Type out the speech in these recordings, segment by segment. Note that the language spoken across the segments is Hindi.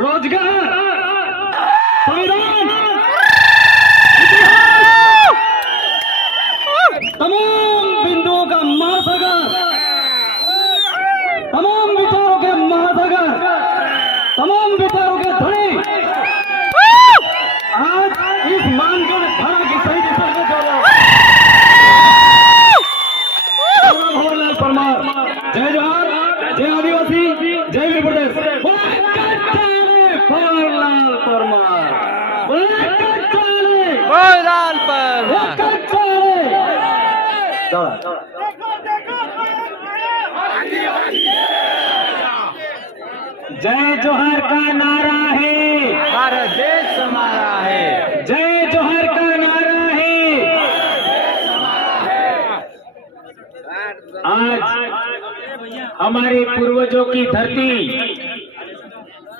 रोजगार, संविधान, तमाम बिंदुओं का महासागर, तमाम विचारों के महासागर, तमाम विचारों के धनी आज इस मानगढ़ धारा की सही दिशा में चलो। भंवरलाल परमार, जय जोहार, जय आदिवासी, जय वीर प्रदेश। भंवरलाल परमार, भंवरलाल परमार। जय जोहर का नारा है, भारत देश हमारा है। जय जोहर का नारा है। आज हमारे पूर्वजों की धरती,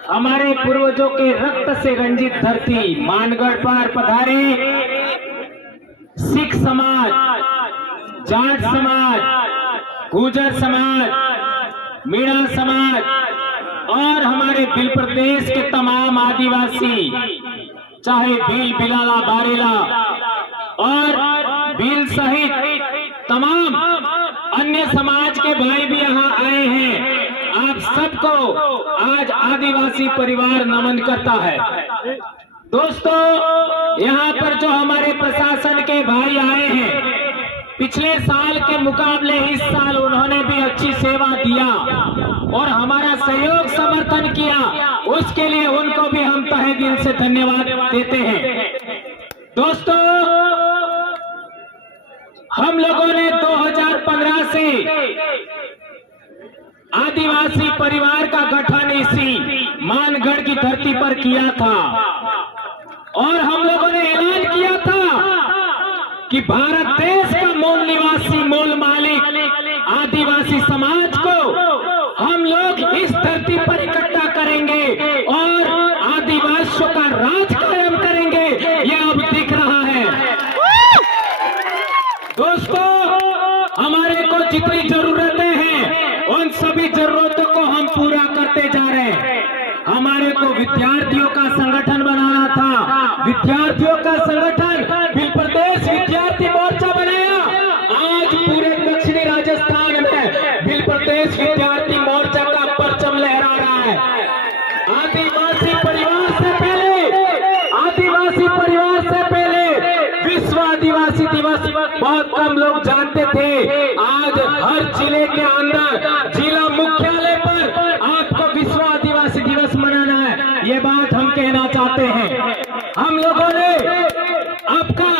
हमारे पूर्वजों के रक्त से रंजित धरती मानगढ़ पर पधारे सिख समाज, जाट समाज, गुर्जर समाज, मीणा समाज और हमारे भील प्रदेश के तमाम आदिवासी, चाहे भील, बिलाला, बारेला और भील सहित तमाम अन्य समाज के भाई भी यहाँ आए हैं। आप सबको आज आदिवासी परिवार नमन करता है। दोस्तों, यहाँ पर जो हमारे प्रशासन के भाई आए हैं, पिछले साल के मुकाबले इस साल उन्होंने भी अच्छी सेवा दिया और हमारा सहयोग समर्थन किया। उसके लिए उनको भी हम तहे दिल से धन्यवाद देते हैं। दोस्तों, हम लोगों ने 2015 से आदिवासी परिवार का गठन इसी मानगढ़ की धरती पर किया था और हम लोगों ने ऐलान किया था कि भारत देश का मूल निवासी, मूल मालिक आदिवासी समाज को हम लोग इस धरती पर इकट्ठा करेंगे और आदिवासियों का राज कायम करेंगे। ये अब दिख रहा है। दोस्तों, हमारे को जितनी जरूरतें हैं उन सभी जरूरतों को हम पूरा करते जा रहे हैं। हमारे को विद्यार्थियों का संगठन बनाना था, विद्यार्थियों का संगठन भील प्रदेश विद्यार्थी मोर्चा बनाया। आज पूरे दक्षिणी राजस्थान में भील प्रदेश विद्यार्थी मोर्चा का परचम लहरा रहा है। आदिवासी परिवार से पहले, आदिवासी परिवार से पहले विश्व आदिवासी दिवस बहुत कम लोग जानते थे। आज हर जिले के अंदर, जिला मुख्यालय पर आपको विश्व आदिवासी दिवस मनाना है। ये बात हम कहना चाहते हैं। हम लोगों ने आपका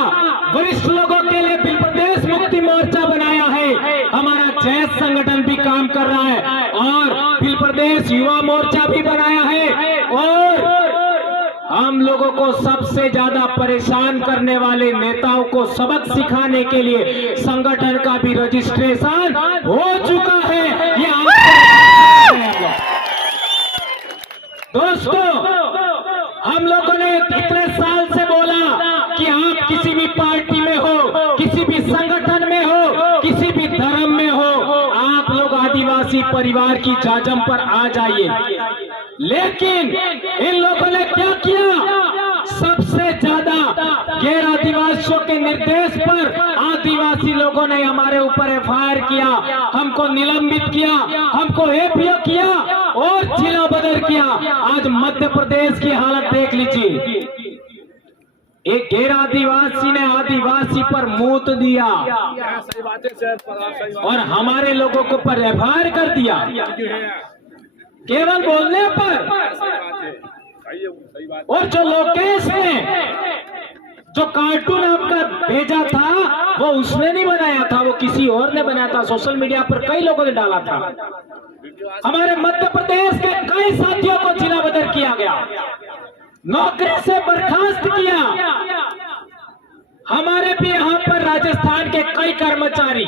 वरिष्ठ लोगों के लिए भील प्रदेश मुक्ति मोर्चा बनाया है। हमारा जैस संगठन भी काम कर रहा है और भील प्रदेश युवा मोर्चा भी बनाया है और हम लोगों को सबसे ज्यादा परेशान करने वाले नेताओं को सबक सिखाने के लिए संगठन का भी रजिस्ट्रेशन हो चुका है। ये दोस्तों, हम लोगों ने इतने साल से बोला कि आप किसी भी पार्टी में हो, किसी भी संगठन में हो, किसी भी धर्म में हो, आप लोग आदिवासी परिवार की जाजम पर आ जाइए। लेकिन इन लोगों ने क्या किया? सबसे ज्यादा गैर आदिवासियों के निर्देश पर आदिवासी लोगों ने हमारे ऊपर FIR किया, हमको निलंबित किया, हमको एपीओ किया और जिला बदल किया। आज मध्य प्रदेश की हालत देख लीजिए। एक गैर आदिवासी ने आदिवासी पर मूत दिया और हमारे लोगों को पर FIR कर दिया केवल बोलने पर। और जो लोकेश ने जो कार्टून आपका भेजा था वो उसने नहीं बनाया था, वो किसी और ने बनाया था। सोशल मीडिया पर कई लोगों ने डाला था। हमारे मध्य प्रदेश के कई साथियों को जिला बदल किया गया, नौकरी से बर्खास्त किया। हमारे भी यहाँ पर राजस्थान के कई कर्मचारी,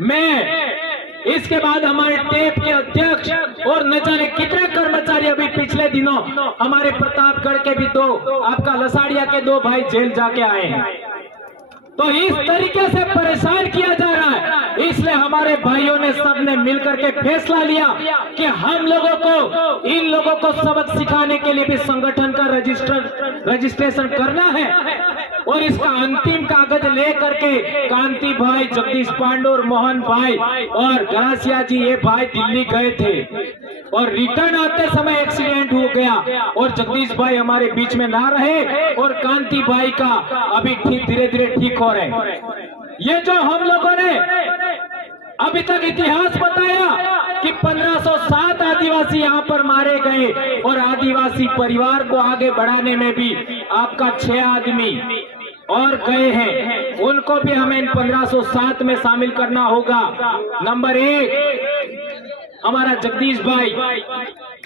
मैं इसके बाद हमारे टेप के अध्यक्ष और न जाने कितने कर्मचारी अभी पिछले दिनों हमारे प्रतापगढ़ के भी 2, आपका लसाड़िया के 2 भाई जेल जाके आए हैं। तो इस तरीके से परेशान किया जा रहा है। इसलिए हमारे भाइयों ने सबने मिलकर के फैसला लिया कि हम लोगों को, इन लोगों को सबक सिखाने के लिए भी संगठन का रजिस्ट्रेशन करना है। और इसका अंतिम कागज लेकर के कांति भाई, जगदीश पांडे और मोहन भाई और गरासिया जी, ये भाई दिल्ली गए थे और रिटर्न आते समय एक्सीडेंट हो गया और जगदीश भाई हमारे बीच में ना रहे और कांति भाई का अभी धीरे धीरे ठीक हो रहे। ये जो हम लोगों ने अभी तक इतिहास बताया कि 1507 आदिवासी यहाँ पर मारे गए और आदिवासी परिवार को आगे बढ़ाने में भी आपका 6 आदमी और गए हैं, उनको भी हमें इन 1507 में शामिल करना होगा। नंबर 1 हमारा जगदीश भाई,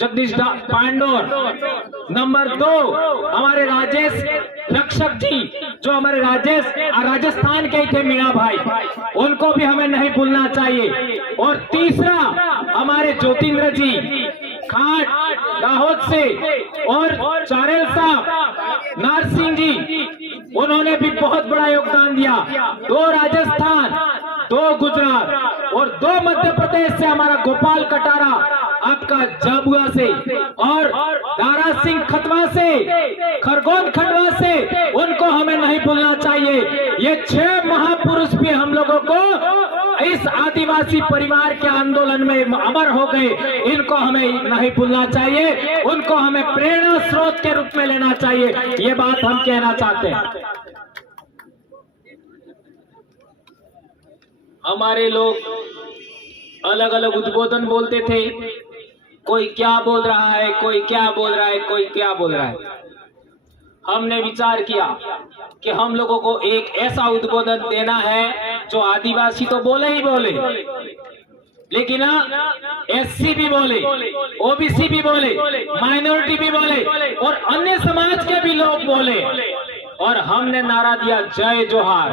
जगदीश पांडोर। नंबर 2 हमारे राजेश रक्षक जी, जो हमारे राजस्थान के ही थे, मीणा भाई, उनको भी हमें नहीं भूलना चाहिए। और तीसरा हमारे ज्योतिन्द्र जी खाट दाहोद से और चारेल साहब नारसिंह जी, उन्होंने भी बहुत बड़ा योगदान दिया। 2 राजस्थान, 2 गुजरात और 2 मध्य प्रदेश से हमारा गोपाल कटारा आपका झाबुआ से और दारा सिंह खतवा से, खरगोन खंडवा से, उनको हमें नहीं भूलना चाहिए। ये 6 महापुरुष भी हम लोगों को इस आदिवासी परिवार के आंदोलन में अमर हो गए, इनको हमें नहीं भूलना चाहिए, उनको हमें प्रेरणा स्रोत के रूप में लेना चाहिए। ये बात हम कहना चाहते हैं। हमारे लोग अलग अलग उद्बोधन बोलते थे, कोई क्या बोल रहा है, कोई क्या बोल रहा है, कोई क्या बोल रहा है। हमने विचार किया कि हम लोगों को एक ऐसा उद्बोधन देना है जो आदिवासी तो बोले ही बोले, लेकिन एससी भी बोले, ओबीसी भी बोले, माइनॉरिटी भी बोले और अन्य समाज के भी लोग बोले। और हमने नारा दिया जय जोहार।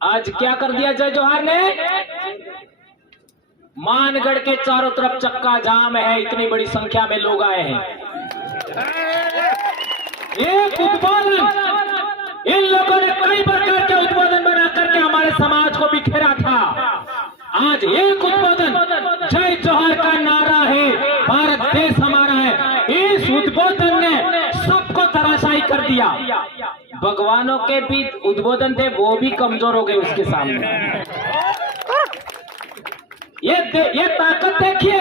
आज क्या कर दिया जय जोहार ने? मानगढ़ के चारों तरफ चक्का जाम है, इतनी बड़ी संख्या में लोग आए हैं। एक उद्बोधन, इन लोगों ने कई प्रकार के उद्बोधन बना करके हमारे समाज को बिखेरा था। आज एक उद्बोधन जय जोहार का नारा है, भारत देश हमारा है, इस उद्बोधन ने सबको तराशाई कर दिया। भगवानों के भी उद्बोधन थे, वो भी कमजोर हो गए उसके सामने। ये ताकत देखिए।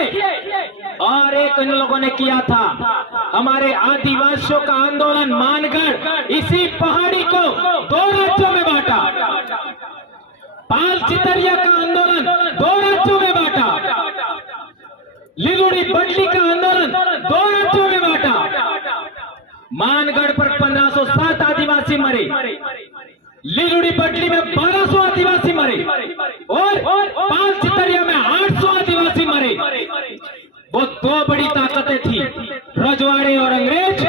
और एक इन लोगों ने किया था, हमारे आदिवासियों का आंदोलन मानगढ़, इसी पहाड़ी को 2 राज्यों में बांटा। पाल चितरिया का आंदोलन 2 राज्यों में बांटा। लिलुड़ी बडली का आंदोलन 2 राज्यों में बांटा। मानगढ़ पर 1507 आदिवासी मरे, लिलुड़ी बडली में 1200 आदिवासी मरे और पाल चितरिया में 800 आदिवासी मरे। वो 2 बड़ी ताकतें थी, रजवाड़े और अंग्रेज।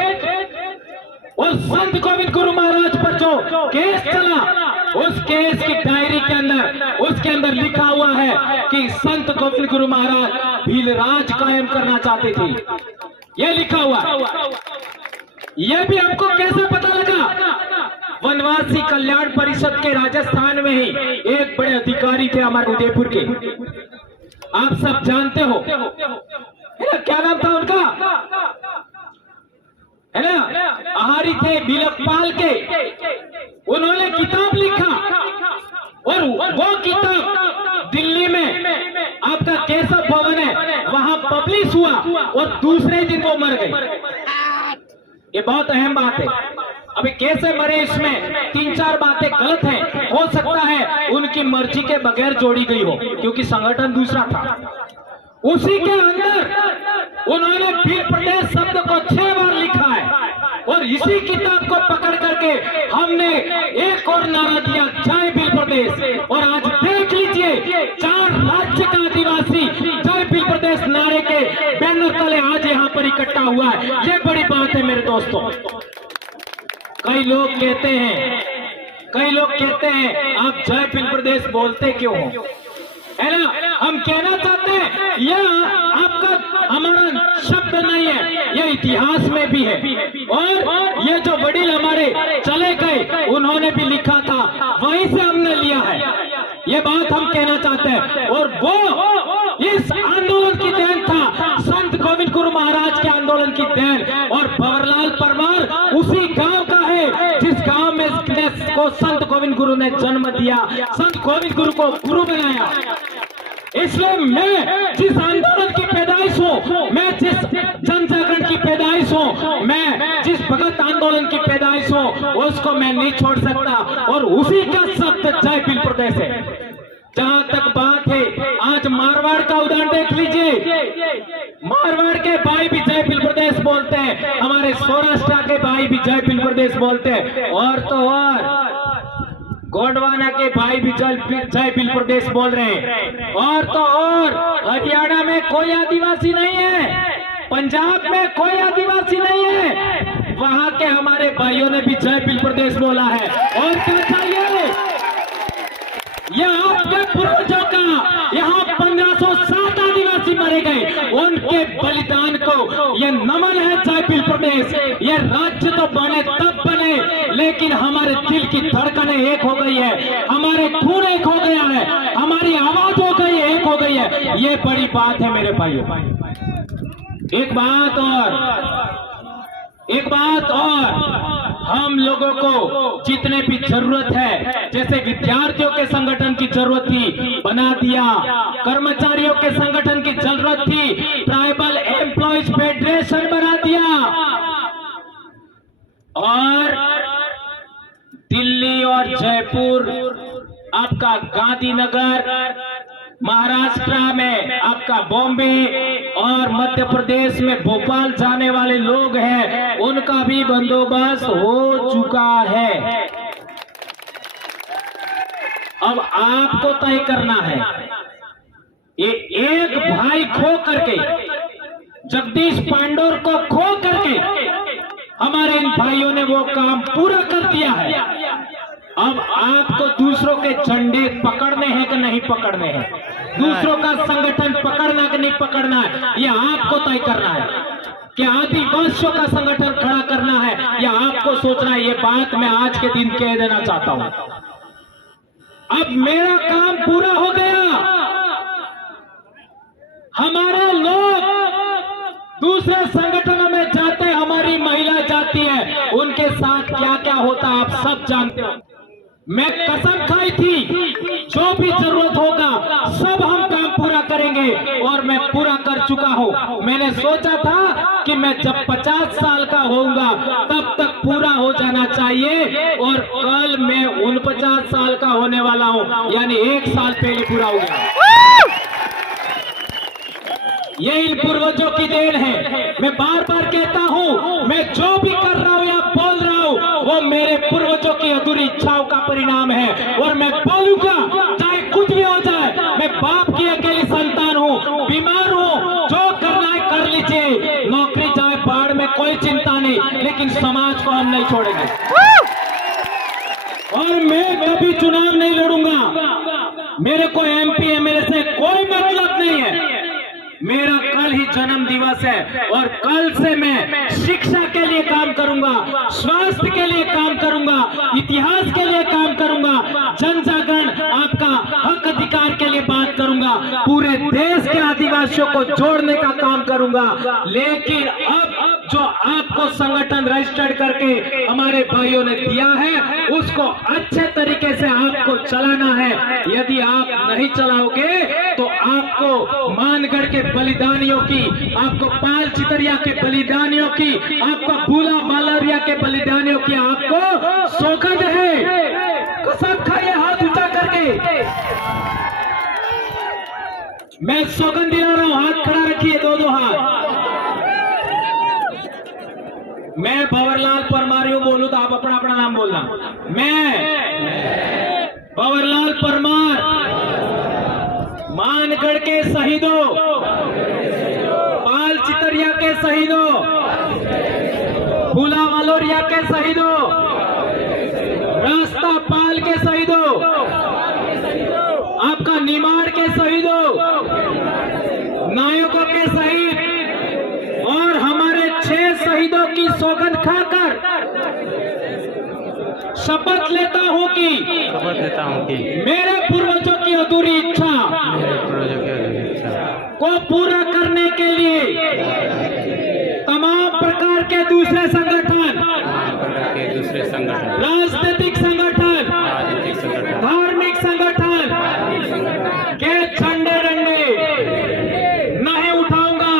और संत गोविंद गुरु महाराज पर जो केस चला, उस केस की डायरी के अंदर, उसके अंदर लिखा हुआ है कि संत गोविंद गुरु महाराज भील राज कायम करना चाहते थे। ये लिखा हुआ। यह भी आपको कैसे पता लगा? वनवासी कल्याण परिषद के राजस्थान में ही एक बड़े अधिकारी थे हमारे उदयपुर के, आप सब जानते हो, है ना? क्या नाम था उनका? है ना? आहारी थे बिलकपाल के। उन्होंने किताब लिखा और वो किताब दिल्ली में आपका केशव भवन है, वहां पब्लिश हुआ और दूसरे दिन वो मर गए। ये बहुत अहम बात है। अभी कैसे मरे, इसमें 3-4 बातें गलत हैं। हो सकता है उनकी मर्जी के बगैर जोड़ी गई हो, क्योंकि संगठन दूसरा था। उसी के अंदर उन्होंने भील प्रदेश शब्द को 6 बार लिखा है और इसी किताब को पकड़ करके हमने एक और नारा दिया, जय भील प्रदेश। और आज देख लीजिए, 4 राज्य का आदिवासी जय भील प्रदेश नारे के बैनर तले आज यहाँ पर इकट्ठा हुआ है। ये बड़ी बात है मेरे दोस्तों। कई लोग कहते हैं आप जय भील प्रदेश बोलते क्यों हो, है ना? हम कहना चाहते हैं यह आपका हमारा शब्द नहीं है, यह इतिहास में भी है। और ये जो वडील हमारे चले गए, उन्होंने भी लिखा था, वहीं से हमने लिया है। ये ये बात हम कहना चाहते हैं। और वो इस आंदोलन की देन था, संत गोविंद गुरु महाराज के आंदोलन की देन। और भंवरलाल परमार उसी गांव का है जिस गांव में को संत गोविंद गुरु ने जन्म दिया, संत गोविंद गुरु को गुरु बनाया। इसलिए मैं जिस आंदोलन की पैदाइश हूं, मैं जिस जन जागरण की पैदाइश हूं, मैं जिस भगत आंदोलन की पैदाइश हूं, उसको मैं नहीं छोड़ सकता। और उसी का शब्द जय भील प्रदेश है। जहां तक बात है, आज मारवाड़ का उदाहरण देख लीजिए। मारवाड़ के भाई भी जय भील प्रदेश बोलते हैं, हमारे सौराष्ट्र के भाई भी जय भील प्रदेश बोलते हैं। और तो और गोंडवाना के भाई भी जय भील प्रदेश बोल रहे हैं। और तो और हरियाणा में कोई आदिवासी नहीं है, पंजाब में कोई आदिवासी नहीं है, वहां के हमारे भाइयों ने भी जय भील प्रदेश बोला है। और क्या चाहिए? यह आपके पूर्वजों का, यहाँ 1507 आदिवासी मारे गए, उनके बलिदान को यह नमन है जय भील प्रदेश। यह राज्य तो बने तब बने, लेकिन हमारे दिल की धड़कनें एक हो गई है, हमारे खून एक हो गया है, हमारी आवाज हो गई है, एक हो गई है। ये बड़ी बात है मेरे भाइयों। एक बात और हम लोगों को जितने भी जरूरत है, जैसे विद्यार्थियों के संगठन की जरूरत थी, बना दिया। कर्मचारियों के संगठन की जरूरत थी, ट्राइबल एम्प्लॉयज फेडरेशन बना दिया। और दिल्ली और जयपुर, आपका गांधीनगर, महाराष्ट्र में आपका बॉम्बे, और मध्य प्रदेश में भोपाल जाने वाले लोग हैं, उनका भी बंदोबस्त हो चुका है। अब आपको तय करना है। ये एक भाई खो करके, जगदीश पांडोर को खो करके हमारे इन भाइयों ने वो काम पूरा कर दिया है। अब आपको दूसरों के झंडे पकड़ने हैं कि नहीं पकड़ने हैं, दूसरों का संगठन पकड़ना कि नहीं पकड़ना है, ये आपको तय करना है। कि आदिवासियों का संगठन खड़ा करना है, या आपको सोचना है। ये बात मैं आज के दिन कह देना चाहता हूं। अब मेरा काम पूरा हो गया। हमारे लोग दूसरे संगठनों में जाते हैं, हमारी महिला जाती है, उनके साथ क्या क्या होता है आप सब जानते हो। मैं कसम खाई थी, जो भी जरूरत होगा सब हम काम पूरा करेंगे, और मैं पूरा कर चुका हूं। मैंने सोचा था कि मैं जब 50 साल का होऊंगा तब तक पूरा हो जाना चाहिए, और कल मैं 49 साल का होने वाला हूं, यानी 1 साल पहले पूरा हो गया। ये इन पूर्वजों की देन है। मैं बार बार कहता हूं, मैं जो भी कर रहा हूं या बोल रहा हूं, वो मेरे पूर्वजों की अधूरी इच्छाओं का परिणाम है। और मैं बोलूंगा चाहे कुछ भी हो जाए। मैं बाप की अकेली संतान हूं, बीमार हूं, जो करना है कर लीजिए, नौकरी जाए बाढ़ में कोई चिंता नहीं, लेकिन समाज को हम नहीं छोड़ेंगे। और मैं कभी चुनाव नहीं लड़ूंगा। मेरे को MP MLA से कोई मतलब नहीं है। मेरा कल ही जन्म दिवस है, और कल से मैं शिक्षा के लिए काम करूंगा, स्वास्थ्य के लिए काम करूंगा, इतिहास के लिए काम करूंगा, जन जागरण, आपका हक अधिकार के लिए बात करूंगा, पूरे देश के आदिवासियों को जोड़ने का काम करूंगा। लेकिन अब जो आपको संगठन रजिस्टर्ड करके हमारे भाइयों ने दिया है, उसको अच्छे तरीके से आपको चलाना है। यदि आप नहीं चलाओगे तो आपको मानगढ़ के बलिदानियों की, आपको पाल चितरिया के बलिदानियों की, आपको भूला बालरिया के बलिदानियों की आपको सौगंध है। कसम खाइए हाथ ऊंचा करके। मैं सौगंध दिला रहा हूं, हाथ खड़ा रखिए, दो हाथ। मैं भंवरलाल परमार बोलूं तो आप अपना अपना नाम बोलना। मैं भंवरलाल परमार, मानगढ़ के शहीदों, पाल चितरिया के शहीदों, फूला वालोरिया के शहीदों, रास्ता पाल के शहीदों, आपका निमाड़ के शहीदों, नायकों के शहीद, और हमारे 6 शहीदों की सौगंध खाकर शपथ लेता हूँ कि मेरे पूर्वजों की अधूरी इच्छा को पूरा करने के लिए तमाम प्रकार के दूसरे संगठन, राजनीतिक संगठन, धार्मिक संगठन के झंडे डंडे नहीं उठाऊंगा,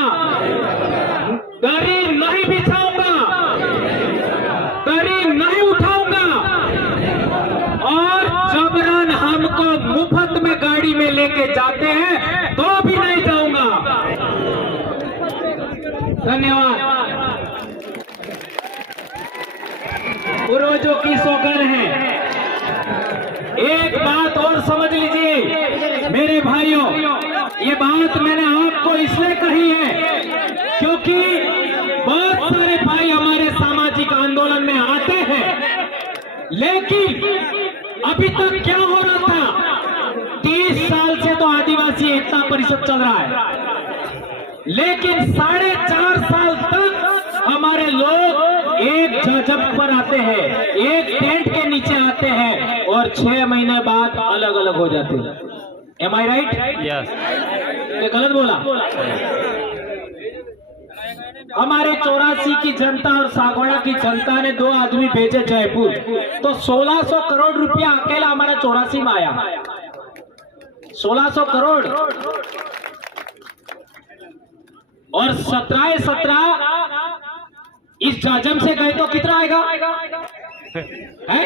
दरी नहीं बिछाऊंगा, दरी नहीं उठाऊंगा और जबरन हमको मुफ्त में गाड़ी में लेके जाते हैं तो भी नहीं जाऊंगा। धन्यवाद। पूर्वजों की सौगंध है। एक बात और समझ लीजिए मेरे भाइयों, ये बात मैंने आपको इसलिए कही है क्योंकि बहुत सारे भाई हमारे सामाजिक आंदोलन में आते हैं, लेकिन अभी तक क्या हो रहा था, 30 साल से तो आदिवासी एकता परिषद चल रहा है, लेकिन 4.5 साल तक हमारे लोग एक जगह पर आते हैं, एक टेंट के नीचे आते हैं और 6 महीने बाद अलग अलग हो जाते हैं। एम आई राइट? यस। ये गलत बोला? हमारे 84 की जनता और सागवाड़ा की जनता ने 2 आदमी भेजे जयपुर, तो 1600 करोड़ रुपया अकेला हमारा 84 में आया। 1600 करोड़ और 17 इस जाजम से गए तो कितना आएगा है?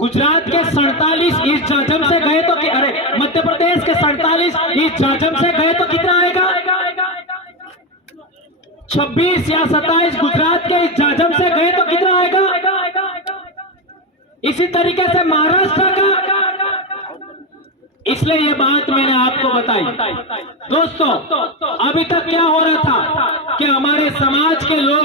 गुजरात के 47 इस जाजम से गए तो अरे मध्य प्रदेश के 47 इस जाजम से गए तो कितना आएगा? 26 या 27 गुजरात के इस जाजम से गए तो कितना आएगा? इसी तरीके से महाराष्ट्र का। इसलिए ये बात मैंने आपको बताई। दोस्तों, अभी तक क्या हो रहा था कि हमारे समाज के लोग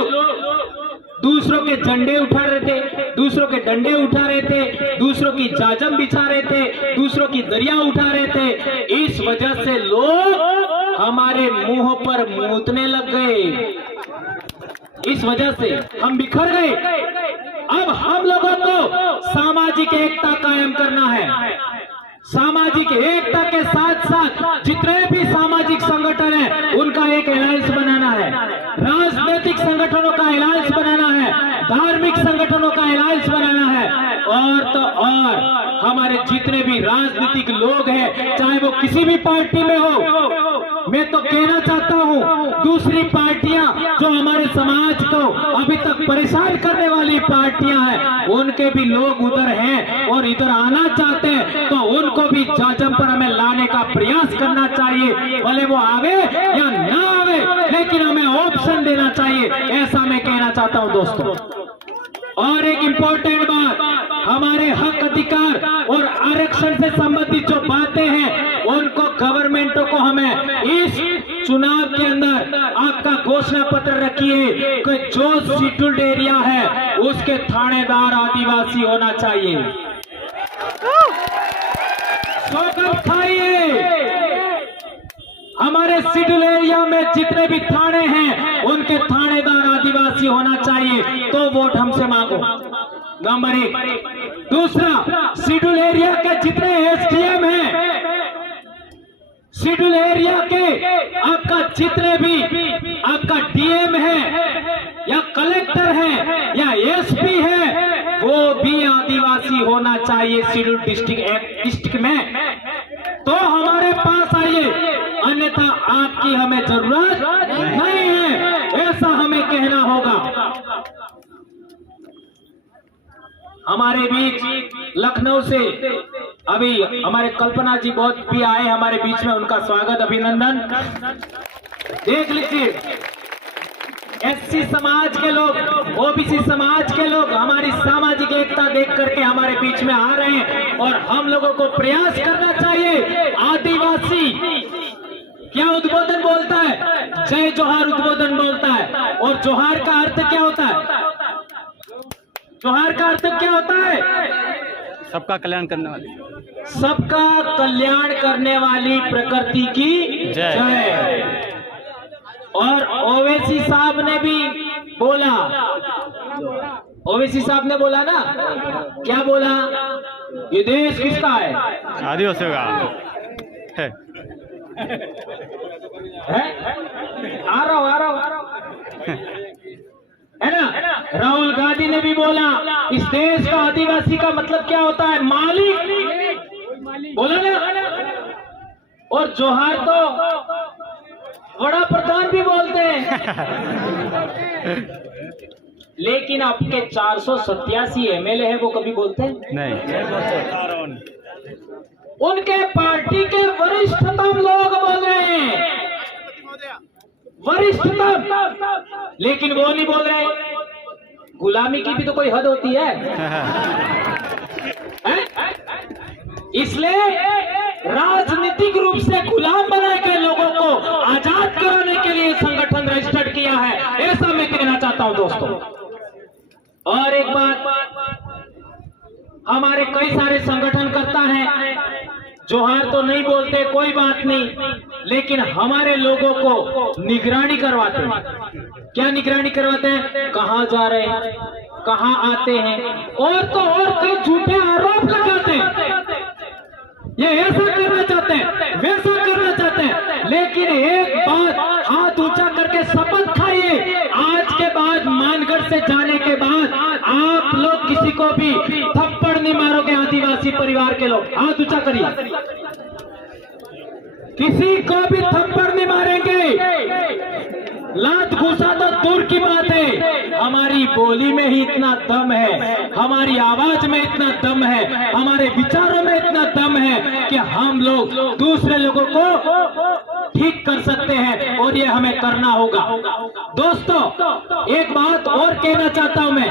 दूसरों के झंडे उठा रहे थे, दूसरों के डंडे उठा रहे थे, दूसरों की जाजम बिछा रहे थे, दूसरों की दरिया उठा रहे थे। इस वजह से लोग हमारे मुंह पर मूतने लग गए, इस वजह से हम बिखर गए। अब हम लोगों को सामाजिक एकता कायम करना है। सामाजिक एकता के साथ साथ जितने भी सामाजिक संगठन है उनका एक अलायंस बनाना है, राजनीतिक संगठनों का अलायंस बनाना है, धार्मिक संगठनों का अलायंस बनाना है, और तो और हमारे जितने भी राजनीतिक लोग हैं, चाहे वो किसी भी पार्टी में हो, मैं तो कहना चाहता हूं दूसरी पार्टियां जो हमारे समाज को अभी तक परेशान करने वाली पार्टियां हैं, उनके भी लोग उधर हैं और इधर आना चाहते हैं, तो उनको भी जाजम पर हमें लाने का प्रयास करना चाहिए। भले वो आवे या ना आवे, लेकिन हमें ऑप्शन देना चाहिए, ऐसा मैं कहना चाहता हूं दोस्तों। और एक इंपॉर्टेंट बात, हमारे हक अधिकार और आरक्षण से संबंधित जो बातें हैं उनको गवर्नमेंटों को हमें इस चुनाव के अंदर आपका घोषणा पत्र रखिए कि जो शेड्यूल्ड एरिया है उसके थानेदार आदिवासी होना चाहिए। सौगंध खाइए, हमारे शेड्यूल एरिया में जितने भी थाने हैं उनके थानेदार आदिवासी होना चाहिए, तो वोट हमसे मांगो। नंबर 1। दूसरा, शेड्यूल एरिया के जितने एसडीएम हैं, शेड्यूल एरिया के आपका जितने भी आपका डीएम है या कलेक्टर है या एसपी है, वो भी आदिवासी होना चाहिए शेड्यूल डिस्ट्रिक्ट में, तो हमारे पास आइए, अन्यथा आपकी हमें जरूरत नहीं है, ऐसा हमें कहना होगा। हमारे बीच लखनऊ से अभी हमारे कल्पना जी बहुत भी आए हमारे बीच में, उनका स्वागत अभिनंदन। देख लीजिए, एससी समाज के लोग, ओबीसी समाज के लोग हमारी सामाजिक एकता देख करके हमारे बीच में आ रहे हैं, और हम लोगों को प्रयास करना चाहिए। आदिवासी क्या उद्बोधन बोलता है? जय जोहार उद्बोधन बोलता है, और जोहार का अर्थ क्या होता है? जोहार का अर्थ क्या होता है? सबका कल्याण करने वाली, सबका कल्याण करने वाली प्रकृति की जय। और ओवैसी साहब ने भी बोला, ओवैसी साहब ने बोला ना, क्या बोला? ये देश किसका है? आदिवासियों का है। आ रहा हूं है ना। राहुल गांधी ने भी बोला इस देश का आदिवासी का मतलब क्या होता है? मालिक, बोला ना। और जोहार तो बड़ा प्रधान भी बोलते हैं। लेकिन आपके 487 एमएलए हैं, वो कभी बोलते हैं नहीं। उनके पार्टी के वरिष्ठतम लोग बोल रहे हैं, वरिष्ठतम, लेकिन वो नहीं बोल रहे। गुलामी की भी तो कोई हद होती है? इसलिए राजनीतिक रूप से गुलाम बना के लोगों को आजाद कराने के लिए संगठन रजिस्टर्ड किया है, ऐसा मैं कहना चाहता हूं दोस्तों। और एक बात, हमारे कई सारे संगठन करता है, जोहार तो नहीं बोलते, कोई बात नहीं, लेकिन हमारे लोगों को निगरानी करवाते हैं। क्या निगरानी करवाते हैं? कहां जा रहे हैं, कहां आते हैं, और तो और कई झूठे आरोप लगाते हैं। ये ऐसा करना चाहते हैं, वैसा करना चाहते हैं, लेकिन एक बात हाथ ऊंचा करके शपथ खाइए, आज के बाद मानगढ़ से जाने के बाद आप लोग किसी को भी थप्पड़ नहीं मारोगे। आदिवासी परिवार के लोग हाथ ऊंचा करिए, किसी को भी थप्पड़ नहीं मारेंगे। लात घुसा तो दूर की बात है, हमारी बोली में ही इतना दम है, हमारी आवाज में इतना दम है, हमारे विचारों में इतना दम है कि हम लोग दूसरे लोगों को ठीक कर सकते हैं, और ये हमें करना होगा। दोस्तों, एक बात और कहना चाहता हूं मैं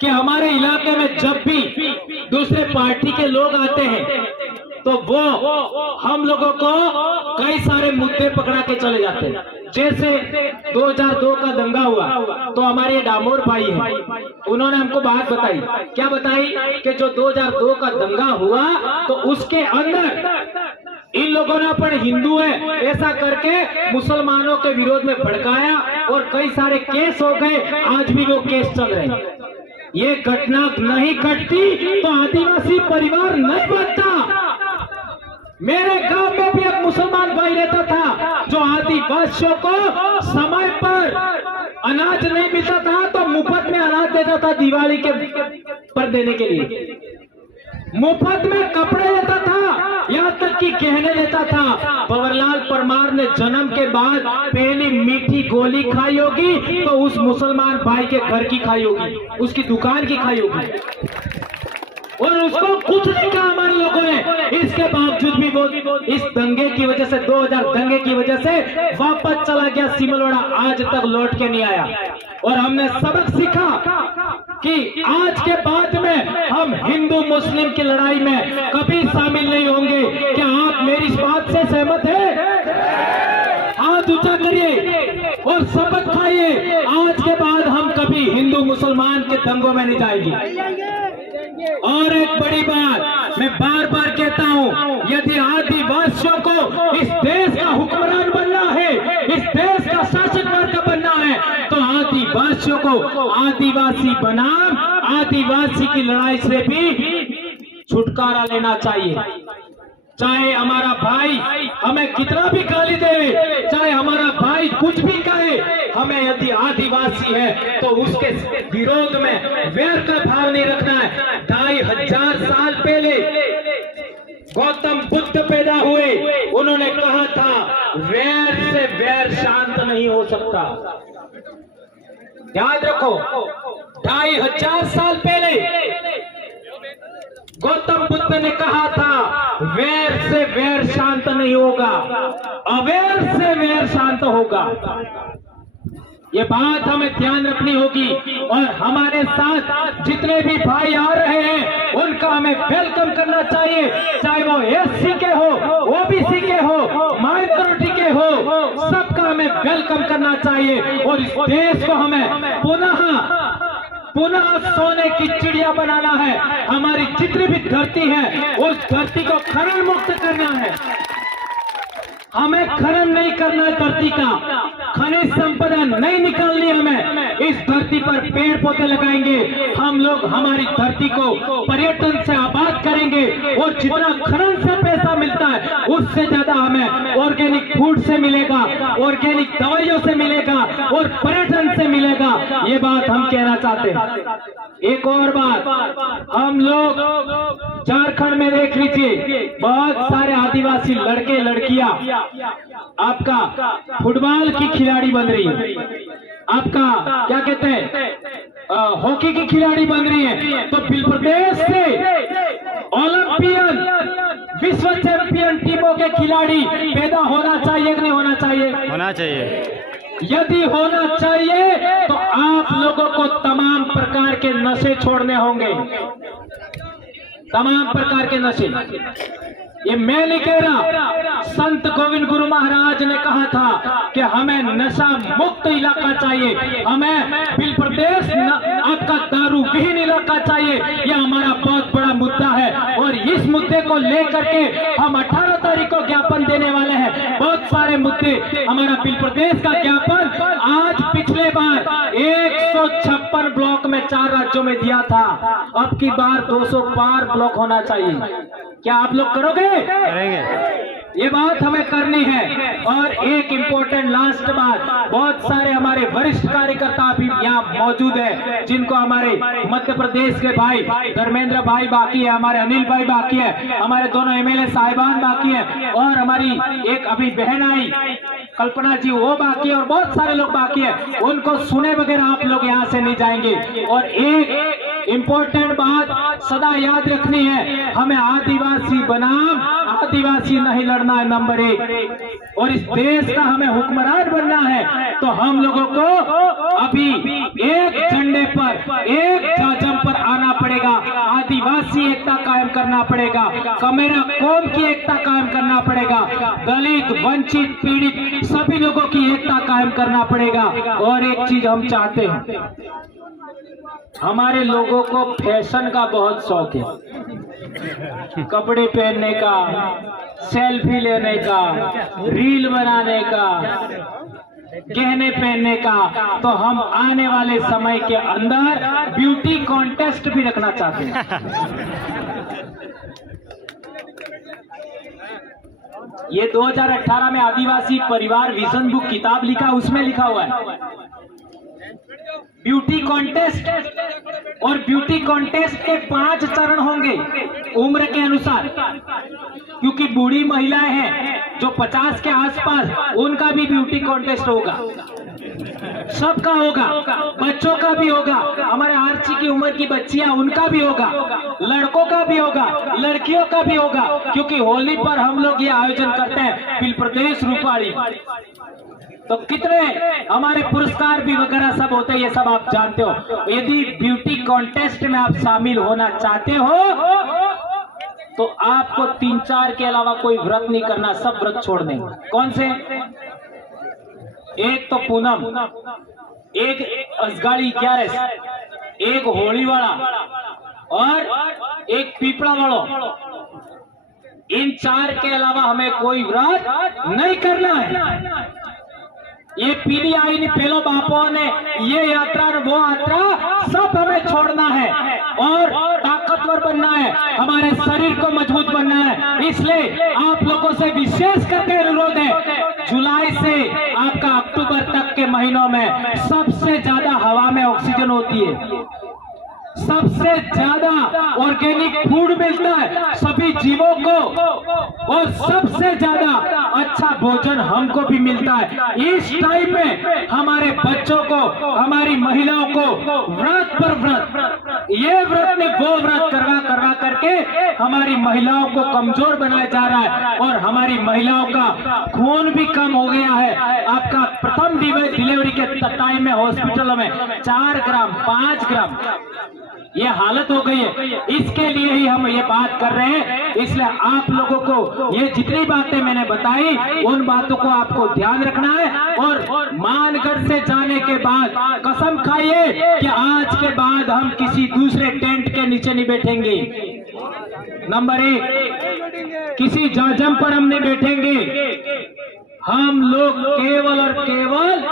कि हमारे इलाके में जब भी दूसरे पार्टी के लोग आते हैं तो वो हम लोगों को कई सारे मुद्दे पकड़ा के चले जाते हैं। जैसे 2002 का दंगा हुआ तो हमारे डामोर भाई हैं, उन्होंने हमको बात बताई। क्या बताई? कि जो 2002 का दंगा हुआ तो उसके अंदर इन लोगों ने अपन हिंदू है ऐसा करके मुसलमानों के विरोध में भड़काया और कई सारे केस हो गए, आज भी वो केस चल रहे हैं। ये घटना नहीं घटती तो आदिवासी परिवार नहीं बनता। मेरे गांव में भी एक मुसलमान भाई रहता था जो आदिवासियों को समय पर अनाज नहीं मिलता था तो मुफ्त में अनाज देता था, दिवाली के पर देने के लिए मुफ्त में कपड़े देता था, यहाँ तक कि गहने देता था। भंवरलाल परमार ने जन्म के बाद पहली मीठी गोली खाई होगी तो उस मुसलमान भाई के घर की खाई होगी, उसकी दुकान की खाई होगी, और उसको कुछ नहीं कहा हमारे लोगों ने। इसके बावजूद भी वो इस दंगे की वजह से, 2000 दंगे की वजह से वापस चला गया सिमलवाड़ा, आज तक लौट के नहीं आया। और हमने सबक सीखा कि आज के बाद में हम हिंदू मुस्लिम की लड़ाई में कभी शामिल नहीं होंगे। क्या आप मेरी इस बात से सहमत हैं? हाथ ऊंचा करिए और शपथ खाइए, आज के बाद हम कभी हिंदू मुसलमान के दंगों में नहीं जाएंगे। और एक बड़ी बात मैं बार बार कहता हूं, यदि आदिवासियों को इस देश का हुक्मरान बनना है, इस देश का शासक वर्ग बनना है, तो आदिवासियों को आदिवासी बनाम आदिवासी की लड़ाई से भी छुटकारा लेना चाहिए। चाहे हमारा भाई हमें कितना भी गाली दे, चाहे हमारा भाई कुछ भी कहे, हमें यदि आदिवासी है तो उसके विरोध में वैर का भाव नहीं रखना है। 2500 साल पहले गौतम बुद्ध पैदा हुए, उन्होंने कहा था वैर से वैर शांत नहीं हो सकता। याद रखो, 2500 साल पहले गौतम बुद्ध ने कहा था वैर से वैर शांत नहीं होगा, अवैर से वैर शांत होगा। ये बात हमें ध्यान रखनी होगी, और हमारे साथ जितने भी भाई आ रहे हैं उनका हमें वेलकम करना चाहिए, चाहे वो एससी के हो, ओबीसी के हो, माइनॉरिटी के हो, सबका हमें वेलकम करना चाहिए। और इस देश को हमें पुनः सोने की चिड़िया बनाना है। हमारी जितनी भी धरती है उस धरती को खनन मुक्त करना है, हमें खनन नहीं करना है धरती का। खनिज संपदा नहीं निकालनी हमें, इस धरती पर पेड़ पौधे लगाएंगे हम लोग, हमारी धरती को पर्यटन से आबाद करेंगे और जितना खनन से पैसा मिलता है उससे ज्यादा हमें ऑर्गेनिक फूड से मिलेगा, ऑर्गेनिक दवाइयों से मिलेगा और पर्यटन से मिलेगा। ये बात हम कहना चाहते हैं। एक और बात, हम लोग झारखंड में देख लीजिए, बहुत सारे आदिवासी लड़के लड़कियां आपका फुटबॉल की खिलाड़ी बन रही है, आपका क्या कहते हैं हॉकी की खिलाड़ी बन रही है। तो मध्य प्रदेश से ओलंपियन विश्व चैंपियन टीमों के खिलाड़ी पैदा होना चाहिए कि नहीं होना चाहिए? होना चाहिए। यदि होना चाहिए तो आप लोगों को तमाम प्रकार के नशे छोड़ने होंगे, तमाम प्रकार के नशे। ये मैं नहीं कह रहा, संत गोविंद गुरु महाराज ने कहा था कि हमें नशा मुक्त इलाका चाहिए, हमें मध्य प्रदेश आपका दारू विहीन इलाका चाहिए। यह हमारा बहुत बड़ा मुद्दा है और इस मुद्दे को लेकर के हम 18 तारीख को ज्ञापन देने वाले हैं। बहुत सारे मुद्दे, हमारा मध्य प्रदेश का ज्ञापन आज पिछले बार 156 ब्लॉक में 4 राज्यों में दिया था, अब की बार 200 पार ब्लॉक होना चाहिए। क्या आप लोग करोगे? करेंगे। ये बात हमें करनी है। और एक इम्पोर्टेंट लास्ट बात, बहुत सारे हमारे वरिष्ठ कार्यकर्ता भी यहाँ मौजूद है, जिनको हमारे मध्य प्रदेश के भाई धर्मेंद्र भाई बाकी है, हमारे अनिल भाई बाकी है, हमारे दोनों एमएलए साहिबान बाकी है और हमारी एक अभी बहन आई कल्पना जी वो बाकी है और बहुत सारे लोग बाकी है। उनको सुने बगैर आप लोग यहाँ से नहीं जाएंगे। और एक इम्पोर्टेंट बात सदा याद रखनी है, हमें आदिवासी बनाम आदिवासी नहीं लड़ना है, नंबर 1। और इस देश का हमें हुक्मरान बनना है तो हम लोगों को अभी एक झंडे पर, एक जाजम पर आना पड़ेगा। आदिवासी एकता कायम करना पड़ेगा, कमेरा कौम की एकता कायम करना पड़ेगा, दलित वंचित पीड़ित सभी लोगों की एकता कायम करना पड़ेगा। और एक चीज हम चाहते हैं, हमारे लोगों को फैशन का बहुत शौक है, कपड़े पहनने का, सेल्फी लेने का, रील बनाने का, गहने पहनने का। तो हम आने वाले समय के अंदर ब्यूटी कॉन्टेस्ट भी रखना चाहते हैं। ये 2018 में आदिवासी परिवार विजन बुक किताब लिखा, उसमें लिखा हुआ है ब्यूटी कॉन्टेस्ट। और ब्यूटी कॉन्टेस्ट के 5 चरण होंगे उम्र के अनुसार, क्योंकि बूढ़ी महिलाएं हैं जो 50 के आसपास, उनका भी ब्यूटी कॉन्टेस्ट होगा, सबका होगा, बच्चों का भी होगा, हमारे आर्ची की उम्र की बच्चियां उनका भी होगा, लड़कों का भी होगा, लड़कियों का भी होगा। क्योंकि होली पर हम लोग ये आयोजन करते हैं मध्य प्रदेश रूपाली, तो कितने हमारे पुरस्कार भी वगैरह सब होते हैं, ये सब आप जानते हो। यदि ब्यूटी कॉन्टेस्ट में आप शामिल होना चाहते हो तो आपको 3-4 के अलावा कोई व्रत नहीं करना, सब व्रत छोड़ देंगे। कौन से? एक तो पूनम, एक असगाड़ी 11, एक होली वाला और एक पीपड़ा वालों। इन 4 के अलावा हमें कोई व्रत नहीं करना है। ये पीली आई नहीं पेलो बापों ने, ये यात्रा वो यात्रा सब हमें छोड़ना है और ताकतवर बनना है, हमारे शरीर को मजबूत बनना है। इसलिए आप लोगों से विशेष करके अनुरोध है, जुलाई से आपका अक्टूबर तक के महीनों में सबसे ज्यादा हवा में ऑक्सीजन होती है, सबसे ज्यादा ऑर्गेनिक फूड मिलता है सभी जीवों को और सबसे ज्यादा अच्छा भोजन हमको भी मिलता है। इस टाइम में हमारे बच्चों को, हमारी महिलाओं को व्रत पर व्रत, ये व्रत में वो व्रत करवा करके हमारी महिलाओं को कमजोर बनाया जा रहा है और हमारी महिलाओं का खून भी कम हो गया है। आपका प्रथम डिलीवरी के टाइम में हॉस्पिटलों में 4 ग्राम 5 ग्राम ये हालत हो गई है। इसके लिए ही हम ये बात कर रहे हैं। इसलिए आप लोगों को ये जितनी बातें मैंने बताई उन बातों को आपको ध्यान रखना है और मानगढ़ से जाने के बाद कसम खाइए कि आज के बाद हम किसी दूसरे टेंट के नीचे नहीं बैठेंगे। नंबर 1, किसी जाजम पर हम नहीं बैठेंगे। हम लोग केवल और केवल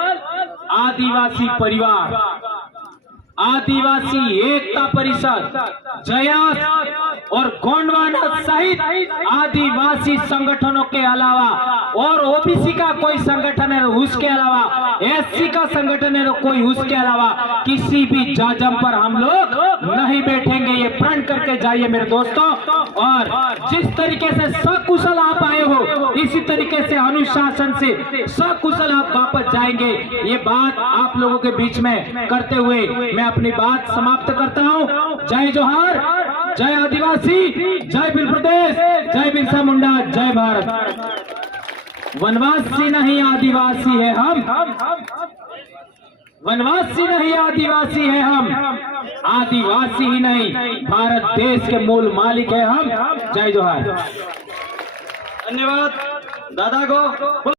आदिवासी परिवार, आदिवासी एकता परिषद, जयास और गोंडवाना सहित आदिवासी संगठनों के अलावा और ओबीसी का कोई संगठन है उसके अलावा, एससी का संगठन है कोई उसके अलावा किसी भी जाजम पर हम लोग नहीं बैठेंगे। ये प्रण करके जाइए मेरे दोस्तों। और जिस तरीके से सकुशल आप आए हो इसी तरीके से अनुशासन से सकुशल आप वापस जाएंगे। ये बात आप लोगों के बीच में करते हुए मैं अपनी बात समाप्त करता हूं। जय जोहार, जय आदिवासी, जय भील प्रदेश, जय बिरसा मुंडा, जय भारत। वनवासी नहीं आदिवासी है हम, वनवासी नहीं आदिवासी है हम, आदिवासी ही नहीं भारत देश के मूल मालिक है हम। जय जोहार। धन्यवाद दादा को।